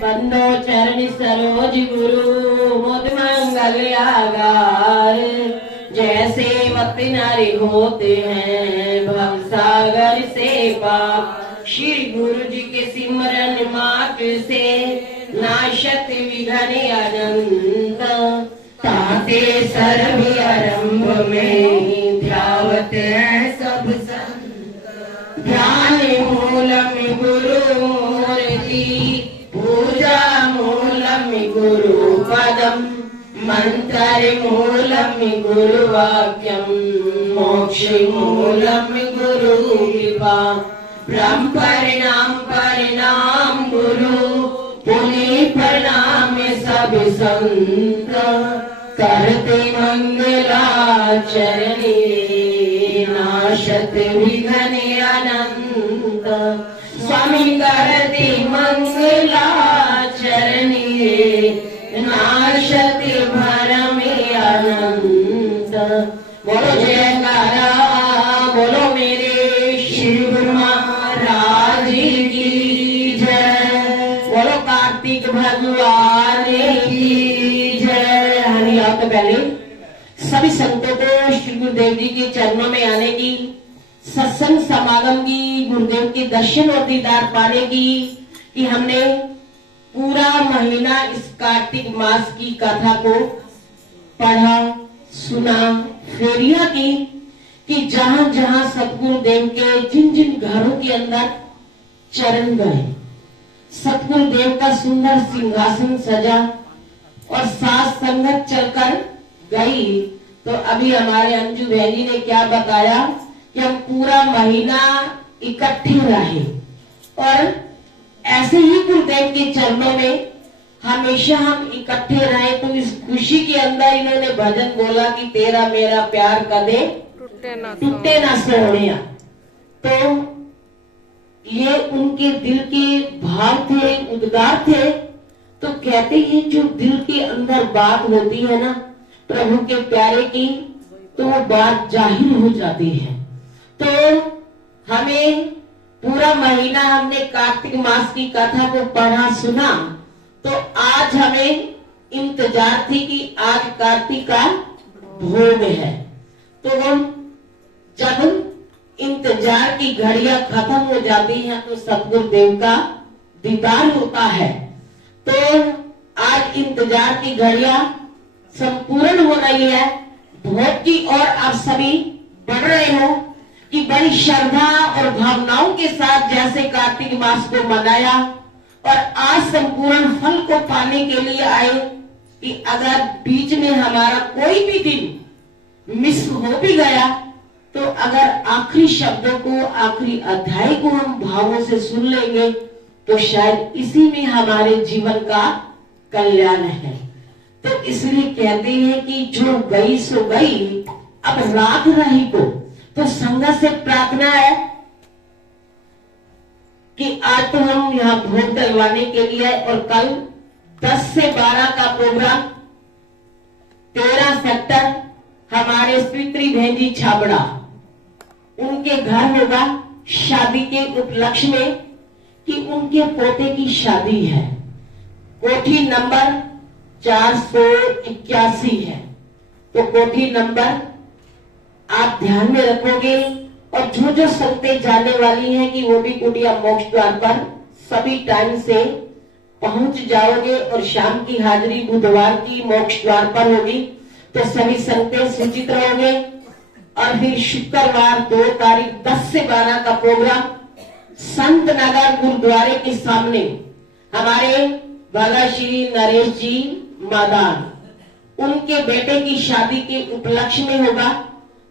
बंदो चरण सरोज गुरु मुद मंगल आगार। जैसे वक्त नारी होते हैं भवसागर से पार। श्री गुरु जी के सिमरन मात्र से नाशत विघ्न अनंत। ताते सर्व आरंभ में ध्यावत है सब संत। ध्यान मूलम गुरु मूर्ति पूजा मूलम गुरु पदम। मंत्र मूलम गुरु वाक्यम मोक्ष मूलम गुरु कृपा। ब्रह्म परिणाम गुरु पुनि प्रणाम सब संत। करते मंगलाचरणे नाशत विघ्न अनंत। स्वामी करते मंगलाचरणे नाशत भरम अनंत। बोलो जयकारा बोलो मेरे श्री गुरु महाराज की जय। बोलो कार्तिक भगवान की जय। तो पहले सभी संतों को श्री गुरुदेव जी के चरणों में आने की, सत्संग समागम की, गुरुदेव के दर्शन और दीदार पाने की, कि हमने पूरा महीना इस कार्तिक मास की कथा को पढ़ा, सुना, फेरिया की, कि जहां जहां सतगुरुदेव के जिन जिन घरों के अंदर चरण गए, सतगुरुदेव का सुंदर सिंहासन सजा और साथ संगत चलकर गई। तो अभी हमारे अंजू बहन जी ने क्या बताया कि हम पूरा महीना इकट्ठे रहे और ऐसे ही गुरुदेव के चरणों में हमेशा हम इकट्ठे रहे। तो इस खुशी के अंदर इन्होंने भजन बोला कि तेरा मेरा प्यार कदे टूटे ना सोनिया। तो ये उनके दिल के भाव थे, उद्गार थे। तो कहते हैं जो दिल के अंदर बात होती है ना प्रभु के प्यारे की, तो वो बात जाहिर हो जाती है। तो हमें पूरा महीना हमने कार्तिक मास की कथा को पढ़ा, सुना। तो आज हमें इंतजार थी कि आज कार्तिक का भोग है। तो हम जब इंतजार की घड़ियां खत्म हो जाती हैं तो सतगुरुदेव का दीदार होता है। तो आज इंतजार की घड़ियां संपूर्ण हो रही है भोग की और आप सभी बढ़ रहे हो कि बड़ी श्रद्धा और भावनाओं के साथ जैसे कार्तिक मास को मनाया और आज संपूर्ण फल को पाने के लिए आए। कि अगर बीच में हमारा कोई भी दिन मिस हो भी गया तो अगर आखिरी शब्दों को, आखिरी अध्याय को हम भावों से सुन लेंगे तो शायद इसी में हमारे जीवन का कल्याण है। तो इसलिए कहते हैं कि जो गई सो गई, अब राख रही को। तो संगत से प्रार्थना है कि आज तो हम यहाँ भोग डलवाने के लिए और कल 10 से 12 का प्रोग्राम 13 सेक्टर हमारे स्वीत्री बहन जी छाबड़ा उनके घर होगा शादी के उपलक्ष्य में, कि उनके पोते की शादी है। कोठी नंबर 481 है। तो कोठी नंबर आप ध्यान में रखोगे और जो जो संगतें जाने वाली हैं कि वो भी कुटिया मोक्ष द्वार पर सभी टाइम से पहुंच जाओगे और शाम की हाजिरी बुधवार की मोक्ष द्वार पर होगी। तो सभी संगतें सूचित रहोगे। और फिर शुक्रवार 2 तारीख 10 से 12 का प्रोग्राम संत नगर गुरुद्वारे के सामने हमारे भगत श्री नरेश जी मादान उनके बेटे की शादी के उपलक्ष्य में होगा।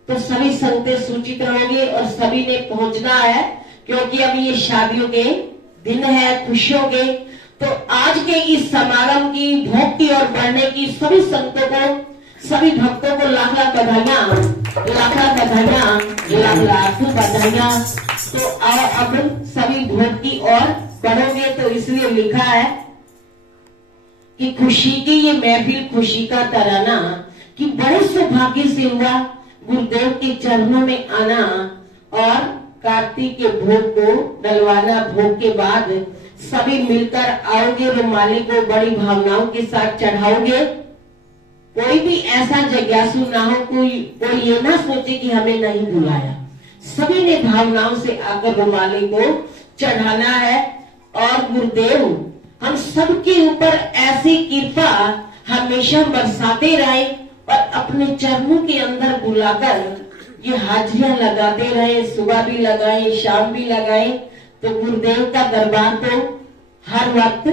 तो सभी संगतें सूचित रहोगे और सभी ने पहुंचना है, क्योंकि अब ये शादियों के दिन है, खुशियों के। तो आज के इस समागम की, भोग की और बढ़ने की सभी संतों को, सभी भक्तों को लाख लाख बधाइयां, लाख लाख बधाइयां, लाख लाख बधाइयां। तो अब सभी भोग की ओर बढ़ोगे। तो इसलिए लिखा है कि खुशी की ये महफिल, खुशी का तराना, कि बड़े सौभाग्य से हुआ गुरुदेव के चरणों में आना और कार्तिक के भोग को डलवाना। भोग के बाद सभी मिलकर आओगे, रुमाली को बड़ी भावनाओं के साथ चढ़ाओगे। कोई भी ऐसा जिज्ञासु ना हो, कोई ये ना सोचे कि हमें नहीं बुलाया। सभी ने भावनाओं से आकर रुमाली को चढ़ाना है। और गुरुदेव हम सबके ऊपर ऐसी कृपा हमेशा बरसाते रहे और अपने चरणों के अंदर बुलाकर ये हाजिरियां लगाते रहे, सुबह भी लगाए, शाम भी लगाए। तो गुरुदेव का दरबार तो हर वक्त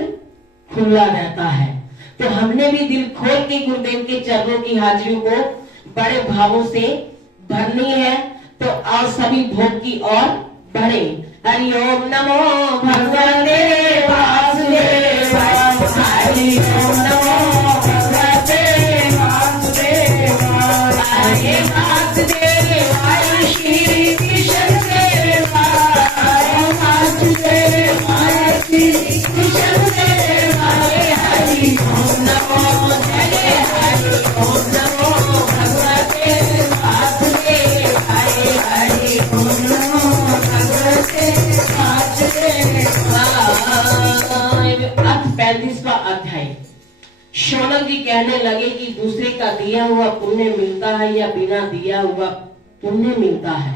खुला रहता है। तो हमने भी दिल खोल के गुरुदेव के चरणों की हाजिरी को बड़े भावों से भरनी है। तो आओ सभी भोग की ओर बढ़े। हरि ओम नमो भगवते वासुदेवाय। हरि ओम नमो भगवते वासुदेवाय। हरे वासुदेवाय श्री कृष्ण देवाय। वासुदेवाय श्री कृष्ण देवाय। हरि ओम नमो जय हरि ओम नमो भगवते वासुदेवाय। हरि ओम नमो भगवते वासुदेवाय। 35वां अध्याय। शौनक जी कहने लगे कि दूसरे का दिया हुआ पुण्य मिलता है या बिना दिया हुआ पुण्य मिलता है।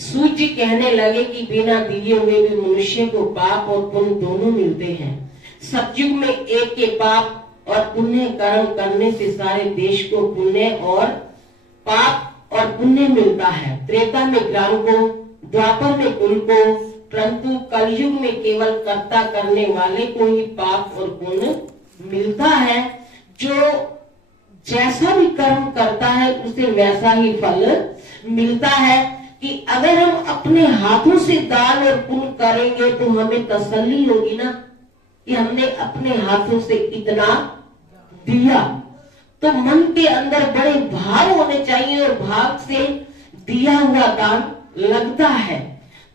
सूर्य जी कहने लगे कि बिना दिए हुए भी मनुष्य को पाप और पुण्य दोनों मिलते हैं। सतयुग में एक के पाप और पुण्य कर्म करने से सारे देश को पुण्य और पाप और पुण्य मिलता है। त्रेता में ग्राम को, द्वापर में कुल को, परंतु कलयुग में केवल कर्ता करने वाले को ही पाप और पुण्य मिलता है। जो जैसा भी कर्म करता है उसे वैसा ही फल मिलता है। कि अगर हम अपने हाथों से दान और पुण्य करेंगे तो हमें तसल्ली होगी ना कि हमने अपने हाथों से इतना दिया। तो मन के अंदर बड़े भाव होने चाहिए और भाव से दिया हुआ दान लगता है।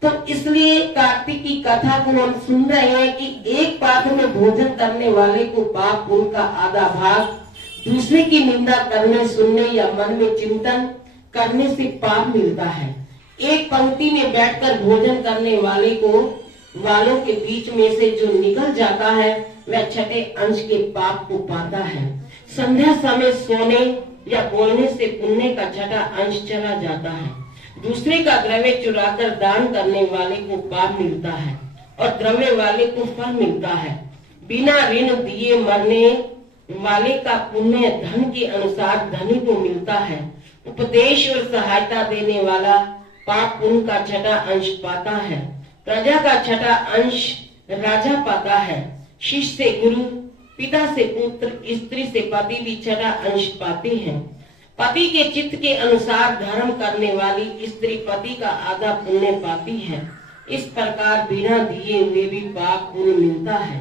तो इसलिए कार्तिक की कथा को हम सुन रहे हैं कि एक पात्र में भोजन करने वाले को पाप पुण्य का आधा भाग, दूसरे की निंदा करने, सुनने या मन में चिंतन करने से पाप मिलता है। एक पंक्ति में बैठकर भोजन करने वालों के बीच में से जो निकल जाता है वह छठे अंश के पाप को पाता है। संध्या समय सोने या बोलने से पुण्य का छठा अंश चला जाता है। दूसरे का द्रव्य चुराकर दान करने वाले को पाप मिलता है और द्रव्य वाले को फल मिलता है। बिना ऋण दिए मरने वाले का पुण्य धन के अनुसार धनी को मिलता है। उपदेश और सहायता देने वाला पाप पुण्य का छठा अंश पाता है। प्रजा का छठा अंश राजा पाता है। शिष्य से गुरु, पिता से पुत्र, स्त्री से पति भी छठा अंश पाते हैं। पति के चित्त के अनुसार धर्म करने वाली स्त्री पति का आधा पुण्य पाती है। इस प्रकार बिना दिए हुए भी पाप पुण्य मिलता है।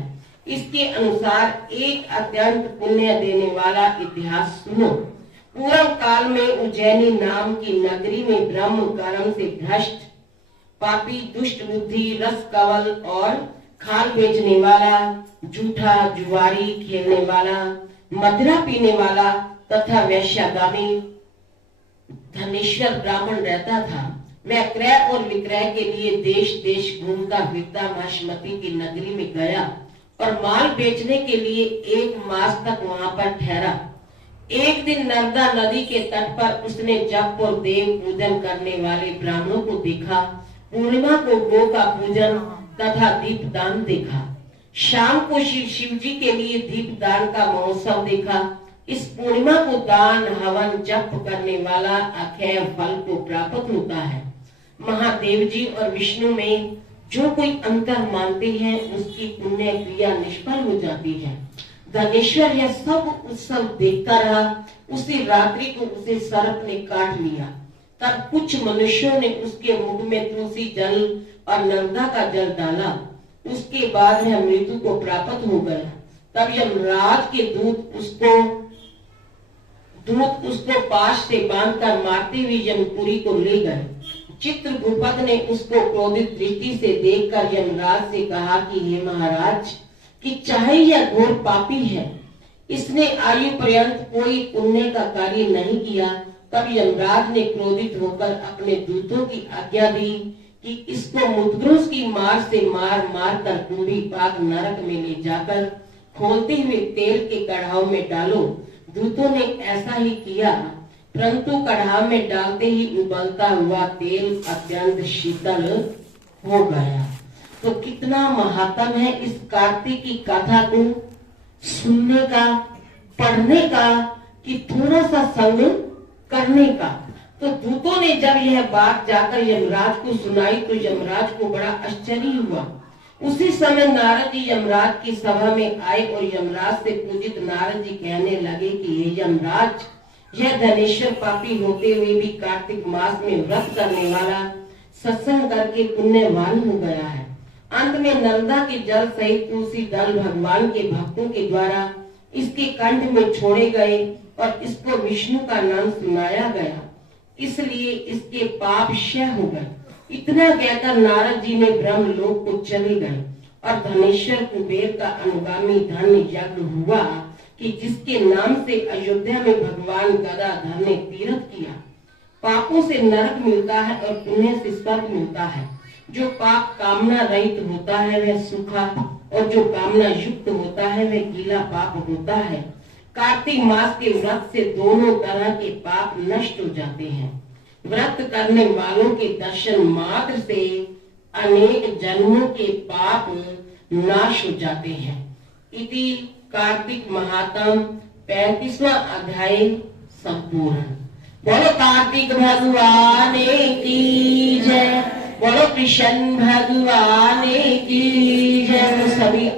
इसके अनुसार एक अत्यंत पुण्य देने वाला इतिहास सुनो। पूर्व काल में उज्जैनी नाम की नगरी में ब्रह्म कर्म से भ्रष्ट पापी, दुष्ट बुद्धि, रस कवल और खाल बेचने वाला, झूठा, जुआरी खेलने वाला, मदिरा पीने वाला तथा वैश्यागामी धनेश्वर ब्राह्मण रहता था। वह क्रय और विक्रय के लिए देश देश घूमता फिरता माशमती की नगरी में गया और माल बेचने के लिए 1 मास तक वहां पर ठहरा। एक दिन नर्मदा नदी के तट पर उसने जप और देव पूजन करने वाले ब्राह्मणों को देखा। पूर्णिमा को गो का पूजन तथा दीपदान देखा। शाम को शिव जी के लिए दीपदान का महोत्सव देखा। इस पूर्णिमा को दान, हवन, जप करने वाला अक्षय फल को प्राप्त होता है। महादेव जी और विष्णु में जो कोई अंतर मानते हैं उसकी पुण्य क्रिया निष्फल हो जाती है। धनेश्वर यह सब उत्सव देखता रहा। उसी रात्रि को उसे सर्प ने काट लिया। तब कुछ मनुष्यों ने उसके मुख में तुलसी जल और नर्मदा का जल डाला। उसके बाद वह मृत्यु को प्राप्त हो गया। तब यमराज के दूत उसको पाश से बांधकर मारते हुए यमपुरी को ले गए। चित्रगुप्त ने उसको क्रोधित दृष्टि से देखकर यमराज से कहा कि हे महाराज, कि चाहे यह घोर पापी है, इसने आयु पर्यंत कोई पुण्य का कार्य नहीं किया। तब यमराज ने क्रोधित होकर अपने दूतों की आज्ञा दी कि इसको मुद्गरों की मार से मार मार कर कुंभी पाक नरक में ले जाकर खोलते हुए तेल के कढ़ाव में डालो। दूतों ने ऐसा ही किया, परंतु कढ़ाव में डालते ही उबलता हुआ तेल अत्यंत शीतल हो गया। तो कितना महात्म है इस कार्तिक की कथा को सुनने का, पढ़ने का, कि थोड़ा सा संग करने का। तो दूतों ने जब यह बात जाकर यमराज को सुनाई तो यमराज को बड़ा आश्चर्य हुआ। उसी समय नारद जी यमराज की सभा में आए और यमराज से पूजित नारद जी कहने लगे कि ये यमराज, यह धनेश्वर पापी होते हुए भी कार्तिक मास में व्रत करने वाला सत्संग करके पुण्यवान हो गया है। अंत में नर्मदा के जल सहित तुलसी दल भगवान के भक्तों के द्वारा इसके कंठ में छोड़े गए और इसको विष्णु का नाम सुनाया गया, इसलिए इसके पाप क्षय हो गए। इतना कहकर नारद जी ने ब्रह्मलोक को चले गए और धनेश्वर कुबेर का अनुगामी धन्य यज्ञ हुआ कि जिसके नाम से अयोध्या में भगवान गदाधर ने तीर्थ किया। पापों से नरक मिलता है और पुण्य से स्वर्ग मिलता है। जो पाप कामना रहित होता है वह सूखा और जो कामना युक्त होता है वह गीला पाप होता है। कार्तिक मास के व्रत से दोनों तरह के पाप नष्ट हो जाते हैं। व्रत करने वालों के दर्शन मात्र से अनेक जन्मों के पाप नाश हो जाते हैं। इति कार्तिक महात्म 35वां अध्याय संपूर्ण। बोलो कार्तिक भगवान की जय, बोलो कृष्ण भगवान की जय। सभी